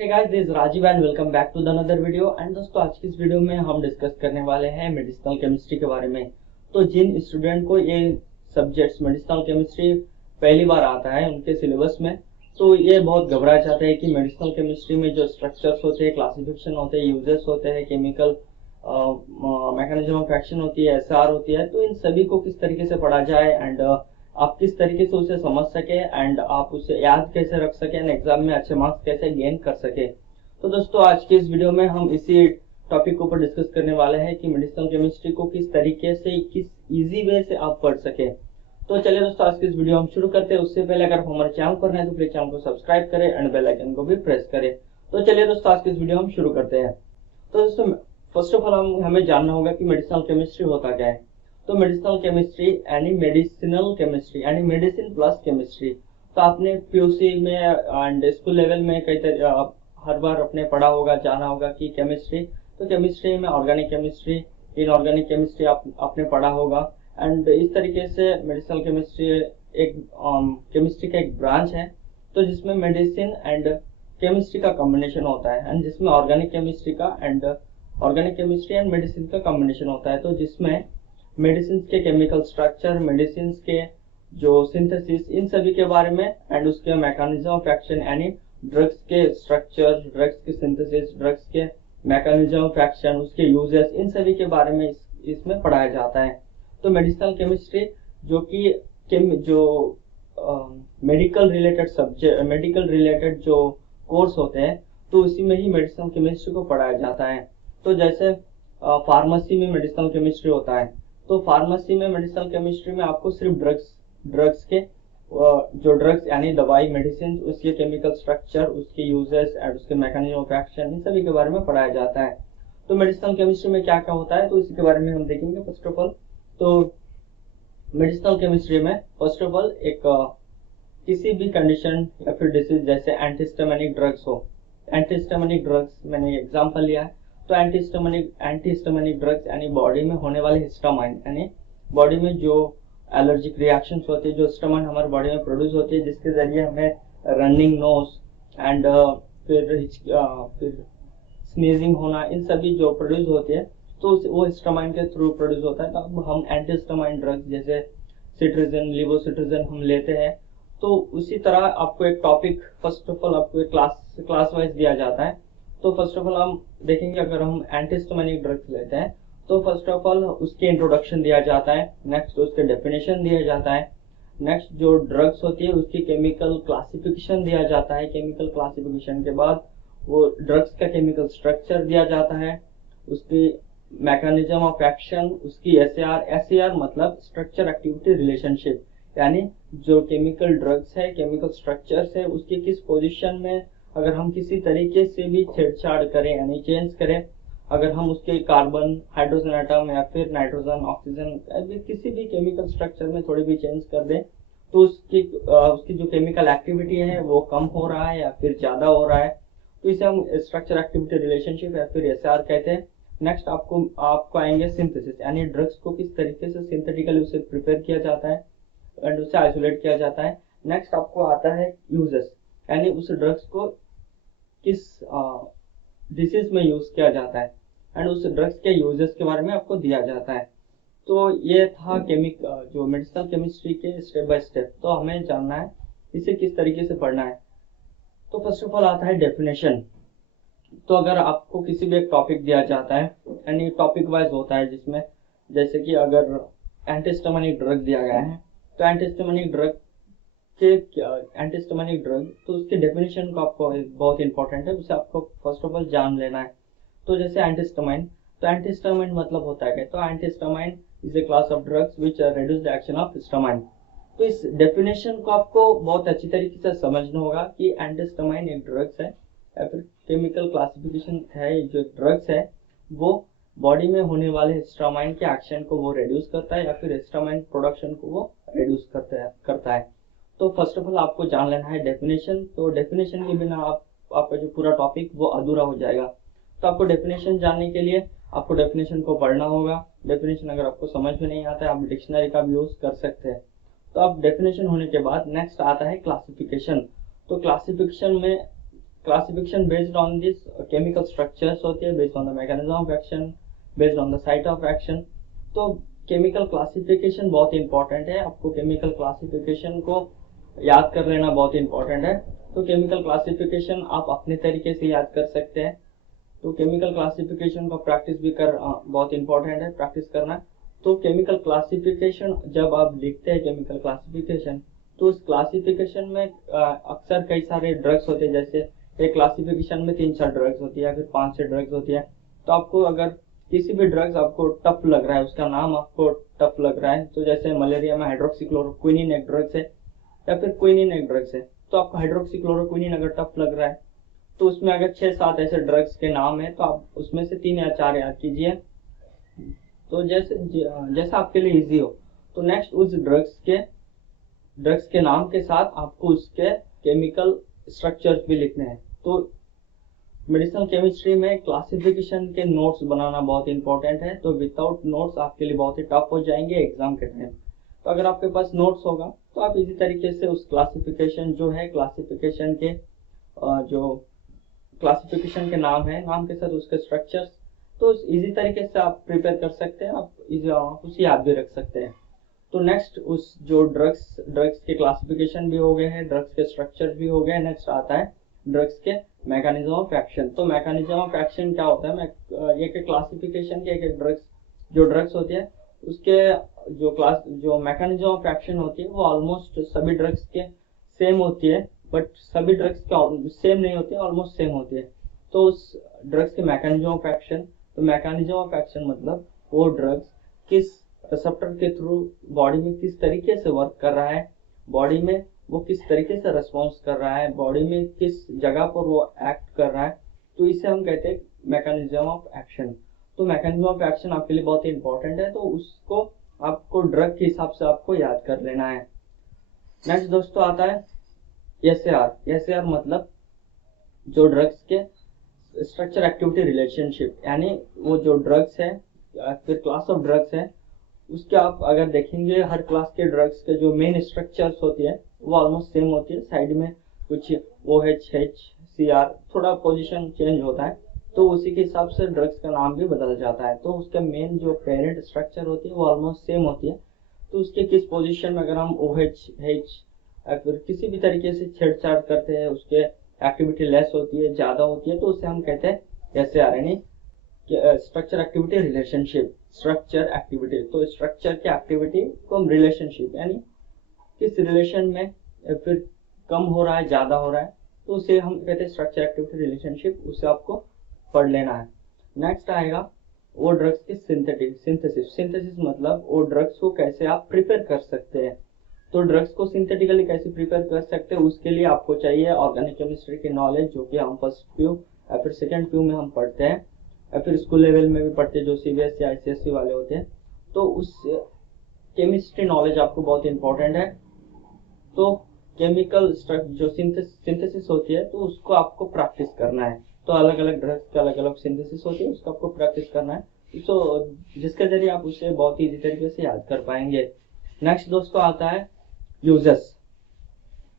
Hey guys, this is Rajiv and welcome back to the another video। And दोस्तों आज की इस video में हम डिस्कस करने वाले हैं मेडिसिनल केमिस्ट्री के बारे में। तो जिन स्टूडेंट को ये सब्जेक्ट्स मेडिसिनल केमिस्ट्री पहली बार आता है उनके सिलेबस में, तो ये बहुत घबरा जाते हैं कि मेडिसिनल केमिस्ट्री में जो स्ट्रक्चर्स होते हैं, क्लासिफिकेशन होते हैं, यूजेस होते हैं, केमिकल मैकेनिज्म ऑफ एक्शन होती है, एसआर होती है, तो इन सभी को किस तरीके से पढ़ा जाए एंड आप किस तरीके से उसे समझ सके एंड आप उसे याद कैसे रख सके एंड एग्जाम में अच्छे मार्क्स कैसे गेन कर सके। तो दोस्तों आज की इस वीडियो में हम इसी टॉपिक के ऊपर डिस्कस करने वाले हैं कि मेडिसिनल केमिस्ट्री को किस तरीके से, किस इजी वे से आप पढ़ सके। तो चलिए दोस्तों आज की इस वीडियो हम शुरू करते हैं। उससे पहले अगर हमारे चैनल पर हैं तो प्लीज चैनल को सब्सक्राइब करें एंड बेल आइकन को भी प्रेस करें। तो चलिए दोस्तों आज की इस वीडियो हम शुरू करते हैं। तो दोस्तों फर्स्ट ऑफ ऑल हमें जानना होगा कि मेडिसिनल केमिस्ट्री होता क्या है। तो मेडिसिनल केमिस्ट्री यानी मेडिसिनल केमिस्ट्री यानी मेडिसिन प्लस केमिस्ट्री। तो आपने पीयूसी में एंड स्कूल लेवल में हर बार अपने पढ़ा होगा, जाना होगा कि केमिस्ट्री, तो केमिस्ट्री में ऑर्गेनिक केमिस्ट्री, इनऑर्गेनिक केमिस्ट्री आपने पढ़ा होगा। एंड इस तरीके से मेडिसिनल केमिस्ट्री एक केमिस्ट्री का एक ब्रांच है, तो जिसमें मेडिसिन एंड केमिस्ट्री का कॉम्बिनेशन होता है एंड जिसमें ऑर्गेनिक केमिस्ट्री एंड मेडिसिन का कॉम्बिनेशन होता है। तो जिसमें मेडिसिन के केमिकल स्ट्रक्चर, मेडिसिन के जो सिंथेसिस, इन सभी के बारे में एंड उसके मैकेनिज्म ऑफ एक्शन यानी ड्रग्स के स्ट्रक्चर, ड्रग्स के सिंथेसिस, ड्रग्स के मैकेनिज्म ऑफ एक्शन, उसके यूजेस, इन सभी के बारे में इसमें पढ़ाया जाता है। तो मेडिसिनल केमिस्ट्री जो कि मेडिकल रिलेटेड जो कोर्स होते हैं, तो उसी में ही मेडिसिनल केमिस्ट्री को पढ़ाया जाता है। तो जैसे फार्मेसी में मेडिसिनल केमिस्ट्री होता है, तो फार्मेसी में मेडिसिनल केमिस्ट्री में आपको सिर्फ ड्रग्स के जो ड्रग्स यानी दवाई, मेडिसिन, उसके केमिकल स्ट्रक्चर, उसके यूजेस एंड उसके मैकेनिज्म ऑफ एक्शन, इन सभी के बारे में पढ़ाया जाता है। तो मेडिसिनल केमिस्ट्री में क्या क्या होता है, तो इसी के बारे में हम देखेंगे। फर्स्ट ऑफ ऑल तो मेडिसिनल केमिस्ट्री में फर्स्ट ऑफ ऑल एक किसी भी कंडीशन या फिर डिसीज, जैसे एंटीहिस्टामिनिक ड्रग्स हो, एंटीहिस्टामिनिक ड्रग्स मैंने एग्जाम्पल लिया है। तो एंटीहिस्टामिनिक ड्रग्स यानी बॉडी में होने वाले हिस्टामाइन, यानी बॉडी में जो एलर्जिक रिएक्शंस होती है, जो हिस्टामाइन हमारे बॉडी में प्रोड्यूस होती है, जिसके जरिए हमें रनिंग नोज एंड फिर स्नीजिंग होना, इन सभी जो प्रोड्यूस होती है, तो वो हिस्टामाइन के थ्रू प्रोड्यूस होता है। तो अब हम एंटीहिस्टामाइन ड्रग्स जैसे सिट्रिजिन, लिवोसिट्रिजिन हम लेते हैं। तो उसी तरह आपको एक टॉपिक, फर्स्ट ऑफ ऑल आपको एक क्लास वाइज दिया जाता है। तो फर्स्ट ऑफ ऑल हम देखेंगे, अगर हम एंटीहिस्टामिनिक ड्रग्स लेते हैं तो फर्स्ट ऑफ ऑल उसके इंट्रोडक्शन दिया जाता है, नेक्स्ट उसके डेफिनेशन दिया जाता है, नेक्स्ट जो ड्रग्स होती है उसकी केमिकल क्लासिफिकेशन दिया जाता है, केमिकल क्लासिफिकेशन के बाद वो ड्रग्स का केमिकल स्ट्रक्चर दिया जाता है, उसकी मैकेनिज्म ऑफ एक्शन, उसकी एसएआर मतलब स्ट्रक्चर एक्टिविटी रिलेशनशिप, यानी जो केमिकल ड्रग्स है, केमिकल स्ट्रक्चर्स है, उसकी किस पोजीशन में अगर हम किसी तरीके से भी छेड़छाड़ करें यानी चेंज करें, अगर हम उसके कार्बन, हाइड्रोजन एटम या फिर नाइट्रोजन, ऑक्सीजन, किसी भी केमिकल स्ट्रक्चर में थोड़ी भी चेंज कर दें, तो उसकी जो केमिकल एक्टिविटी है वो कम हो रहा है या फिर ज्यादा हो रहा है, तो इसे हम स्ट्रक्चर एक्टिविटी रिलेशनशिप या फिर एसआर कहते हैं। नेक्स्ट आपको आएंगे सिंथेसिस, यानी ड्रग्स को किस तरीके से सिंथेटिकली उसे प्रिपेयर किया जाता है एंड उसे आइसोलेट किया जाता है। नेक्स्ट आपको आता है यूजेस, यानी उस ड्रग्स को किस डिसीज में यूज किया जाता है एंड उस ड्रग्स के यूजेस के बारे में आपको दिया जाता है। तो ये था जो मेडिसिनल केमिस्ट्री के स्टेप बाय स्टेप। तो हमें जानना है इसे किस तरीके से पढ़ना है। तो फर्स्ट ऑफ ऑल आता है डेफिनेशन। तो अगर आपको किसी भी एक टॉपिक दिया जाता है यानी टॉपिक वाइज होता है, जिसमें जैसे कि अगर एंटीहिस्टामिनिक ड्रग दिया गया है, तो एंटीहिस्टामिनिक ड्रग तो उसके डेफिनेशन को आपको बहुत इंपॉर्टेंट है, उसे आपको फर्स्ट ऑफ ऑल जान लेना है। तो जैसे एंटीहिस्टामाइन, तो एंटीहिस्टामाइन मतलब होता है क्या, तो antihistamine is a class of drugs which reduce the action of histamine. तो इस डेफिनेशन को आपको बहुत अच्छी तरीके से समझना होगा कि एंटीहिस्टामाइन एक ड्रग्स है या फिर केमिकल क्लासिफिकेशन है, जो ड्रग्स है वो बॉडी में होने वाले हिस्टामाइन के एक्शन को वो रिड्यूस करता है या फिर हिस्टामाइन प्रोडक्शन को वो रिड्यूस करता है। तो फर्स्ट ऑफ ऑल आपको जान लेना है डेफिनेशन। तो डेफिनेशन के बिना आपका जो पूरा टॉपिक वो अधूरा हो जाएगा। तो आपको डेफिनेशन जानने के लिए आपको डेफिनेशन को पढ़ना होगा। डेफिनेशन अगर आपको समझ में नहीं आता है, आप डिक्शनरी का भी यूज कर सकते हैं। तो अब डेफिनेशन होने के बाद नेक्स्ट आता है क्लासिफिकेशन। तो क्लासिफिकेशन में classification based on this chemical structures होती है, based on the mechanism of action, based on the site of action. तो केमिकल क्लासिफिकेशन बहुत इंपॉर्टेंट है, आपको केमिकल क्लासिफिकेशन को याद कर लेना बहुत इंपॉर्टेंट है। तो केमिकल क्लासिफिकेशन आप अपने तरीके से याद कर सकते हैं। तो केमिकल क्लासिफिकेशन का प्रैक्टिस भी बहुत इंपॉर्टेंट है, प्रैक्टिस करना। तो केमिकल क्लासिफिकेशन जब आप लिखते हैं केमिकल क्लासिफिकेशन, तो उस क्लासिफिकेशन में अक्सर कई सारे ड्रग्स होते हैं। जैसे एक क्लासिफिकेशन में 3-4 ड्रग्स होती है या फिर 5-6 ड्रग्स होती है। तो आपको अगर किसी भी ड्रग्स आपको टफ लग रहा है, उसका नाम आपको टफ लग रहा है, तो जैसे मलेरिया में हाइड्रोक्सीक्लोरोक्विनिन एक ड्रग्स है या फिर क्विनिन एक ड्रग्स है, तो आपको हाइड्रोक्सीक्लोरोक्विनिन अगर टफ लग रहा है, तो उसमें अगर 6-7 ऐसे ड्रग्स के नाम है, तो आप उसमें से 3 या 4 याद कीजिए, तो जैसा आपके लिए इजी हो। तो नेक्स्ट उस ड्रग्स के नाम के साथ आपको उसके केमिकल स्ट्रक्चर्स भी लिखने हैं। तो मेडिसिनल केमिस्ट्री में क्लासिफिकेशन के नोट्स बनाना बहुत इंपॉर्टेंट है। तो विदाउट नोट्स आपके लिए बहुत ही टफ हो जाएंगे एग्जाम के टाइम। तो अगर आपके पास नोट्स होगा तो आप इसी तरीके से उस क्लासिफिकेशन जो है, क्लासिफिकेशन के जो क्लासिफिकेशन के नाम है, नाम के साथ उसके स्ट्रक्चर्स, तो इजी तरीके से आप प्रिपेयर कर सकते हैं, आप उसे याद भी रख सकते हैं। तो नेक्स्ट उस जो ड्रग्स के क्लासिफिकेशन भी हो गए हैं, ड्रग्स के स्ट्रक्चर भी हो गए, नेक्स्ट आता है ड्रग्स के मैकेनिज्म ऑफ एक्शन। तो मैकेनिज्म ऑफ एक्शन क्या होता है? एक क्लासिफिकेशन के एक ड्रग्स होती है, उसके जो मैकेनिज्म ऑफ एक्शन होती है वो ऑलमोस्ट सभी ड्रग्स के सेम होती है, बट सभी ड्रग्स के सेम नहीं होती है, ऑलमोस्ट सेम होती है। तो उस ड्रग्स के मैकेनिज्म ऑफ एक्शन, तो मैकेनिज्म ऑफ एक्शन मतलब वो ड्रग्स किस रिसेप्टर के थ्रू बॉडी में किस तरीके से वर्क कर रहा है, बॉडी में वो किस तरीके से रिस्पॉन्स कर रहा है, बॉडी में किस जगह पर वो एक्ट कर रहा है, तो इसे हम कहते हैं मैकेनिज्म ऑफ एक्शन। तो मैकेनिज्म ऑफ एक्शन आपके लिए बहुत ही इंपॉर्टेंट है, तो उसको आपको ड्रग के हिसाब से आपको याद कर लेना है। नेक्स्ट दोस्तों आता है एसएआर मतलब जो ड्रग्स के स्ट्रक्चर एक्टिविटी रिलेशनशिप, यानी वो जो ड्रग्स है फिर क्लास ऑफ ड्रग्स है, उसके आप अगर देखेंगे हर क्लास के ड्रग्स के जो मेन स्ट्रक्चर्स होती है वो ऑलमोस्ट सेम होती है। साइड में कुछ OH, H, CR थोड़ा पोजीशन चेंज होता है, तो उसी के हिसाब से ड्रग्स का नाम भी बदल जाता है। तो उसका मेन जो पेरेंट स्ट्रक्चर होती है वो ऑलमोस्ट सेम होती है। तो उसके किस पोजीशन में अगर हम OH, H या फिर किसी भी तरीके से छेड़छाड़ करते हैं, उसके एक्टिविटी लेस होती है, ज्यादा होती है, तो उसे हम कहते हैं SAR, यानी structure activity relationship. Structure activity, तो स्ट्रक्चर की एक्टिविटी को हम रिलेशनशिप, यानी किस रिलेशन में फिर कम हो रहा है, ज्यादा हो रहा है, तो उसे हम कहते हैं स्ट्रक्चर एक्टिविटी रिलेशनशिप। उसे आपको पढ़ लेना है। नेक्स्ट आएगा वो ड्रग्स की सिंथेसिस मतलब वो ड्रग्स को कैसे आप प्रिपेयर कर सकते हैं। तो ड्रग्स को सिंथेटिकली कैसे प्रिपेयर कर सकते हैं, उसके लिए आपको चाहिए ऑर्गेनिक केमिस्ट्री की नॉलेज, जो कि हम फर्स्ट पीयू या फिर सेकेंड पीयू में हम पढ़ते हैं, या फिर स्कूल लेवल में भी पढ़ते हैं जो CBSE या ICSE वाले होते हैं। तो उस केमिस्ट्री नॉलेज आपको बहुत इंपॉर्टेंट है। तो केमिकल जो सिंथेसिस होती है, तो उसको आपको प्रैक्टिस करना है। तो अलग अलग ड्रग्स के अलग अलग सिंथेसिस होती है, उसको आपको प्रैक्टिस करना है, तो जिसके जरिए आप उसे बहुत ईजी तरीके से याद कर पाएंगे। नेक्स्ट दोस्तों आता है यूजेस।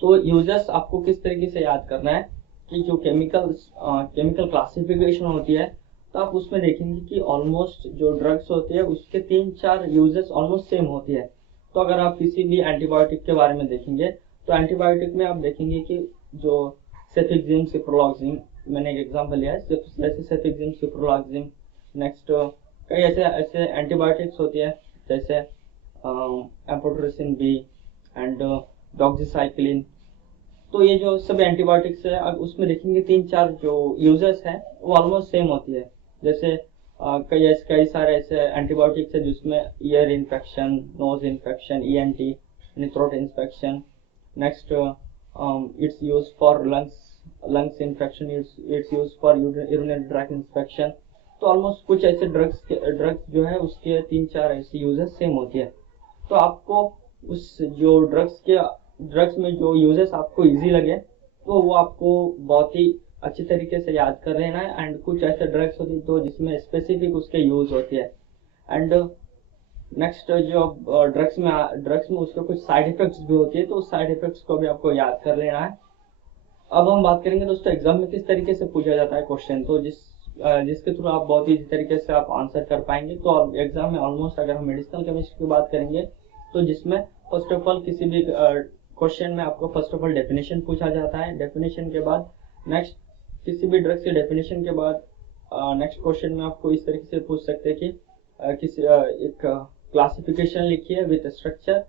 तो यूजेस आपको किस तरीके से याद करना है कि जो केमिकल क्लासिफिकेशन होती है, तो आप उसमें देखेंगे कि ऑलमोस्ट जो ड्रग्स होती है उसके 3-4 यूजेस ऑलमोस्ट सेम होती है। तो अगर आप किसी भी एंटीबायोटिक के बारे में देखेंगे, तो एंटीबायोटिक में आप देखेंगे कि जो सेफिक्सिम, सिप्रोलॉक्सिम, मैंने एक एग्जांपल लिया है, जैसे सेफिक्सिम, सिप्रोलॉक्सिम। नेक्स्ट कई ऐसे एंटीबायोटिक्स होती है जैसे एम्फोटेरेसिन B एंड डॉक्सीसाइक्लिन। तो ये जो सब एंटीबायोटिक्स है, उसमें देखेंगे 3-4 जो यूजेस है वो ऑलमोस्ट सेम होती है। जैसे कई सारे ऐसे एंटीबायोटिक्स है जिसमें ear infection, nose infection, ENT यानी throat infection. Next it's use for lungs infection, it's use for urinary tract infection. तो ऑलमोस्ट कुछ ऐसे ड्रग्स जो है उसके 3-4 ऐसी यूजेस सेम होती है। तो आपको उस जो ड्रग्स में जो यूजेस आपको इजी लगे, तो वो आपको बहुत ही अच्छी तरीके से याद कर लेना है। एंड कुछ ऐसे ड्रग्स होती है तो जिसमें स्पेसिफिक उसके यूज होती है। एंड नेक्स्ट जो ड्रग्स में उसके कुछ साइड इफेक्ट्स भी होती है, तो उस साइड इफेक्ट्स को भी आपको याद कर लेना है। अब हम बात करेंगे दोस्तों एग्जाम में किस तरीके से पूछा जाता है क्वेश्चन, तो जिसके थ्रू आप बहुत ही इजी तरीके से आप आंसर कर पाएंगे। तो एग्जाम में ऑलमोस्ट अगर हम मेडिसिनल केमिस्ट्री की बात करेंगे तो जिसमें फर्स्ट ऑफ ऑल किसी भी क्वेश्चन में आपको फर्स्ट ऑफ ऑल डेफिनेशन पूछा जाता है। डेफिनेशन के बाद नेक्स्ट किसी भी ड्रग की डेफिनेशन के बाद नेक्स्ट क्वेश्चन में आपको इस तरीके से पूछ सकते हैं कि एक क्लासिफिकेशन लिखिए विद स्ट्रक्चर।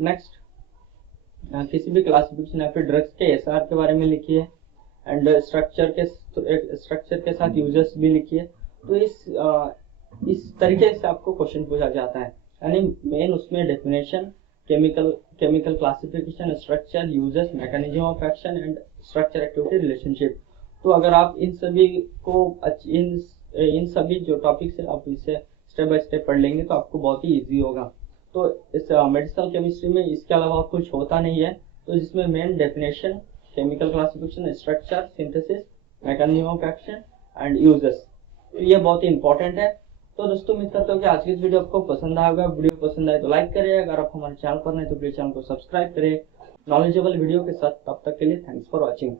नेक्स्ट किसी भी क्लासिफिकेशन या फिर ड्रग्स के एसआर के बारे में लिखिए एंड स्ट्रक्चर के साथ यूजर्स भी लिखिए। तो इस तरीके से आपको क्वेश्चन पूछा जाता है, यानी मेन उसमें definition, chemical classification, structure, users, mechanism of action and structure activity relationship. तो अगर आप इन सभी जो टॉपिक्स है आप इसे स्टेप बाय स्टेप पढ़ लेंगे तो आपको बहुत ही इजी होगा। तो इस मेडिसिनल केमिस्ट्री में इसके अलावा कुछ होता नहीं है, तो जिसमें main definition, chemical classification, structure, synthesis, mechanism of action and users, ये बहुत ही इंपॉर्टेंट है। तो दोस्तों उम्मीद करता हूँ कि आज की इस वीडियो आपको पसंद आएगा। वीडियो पसंद आए तो लाइक करें, अगर आप हमारे चैनल पर नहीं तो प्लीज चैनल को सब्सक्राइब करें नॉलेजेबल वीडियो के साथ। तब तक के लिए थैंक्स फॉर वॉचिंग।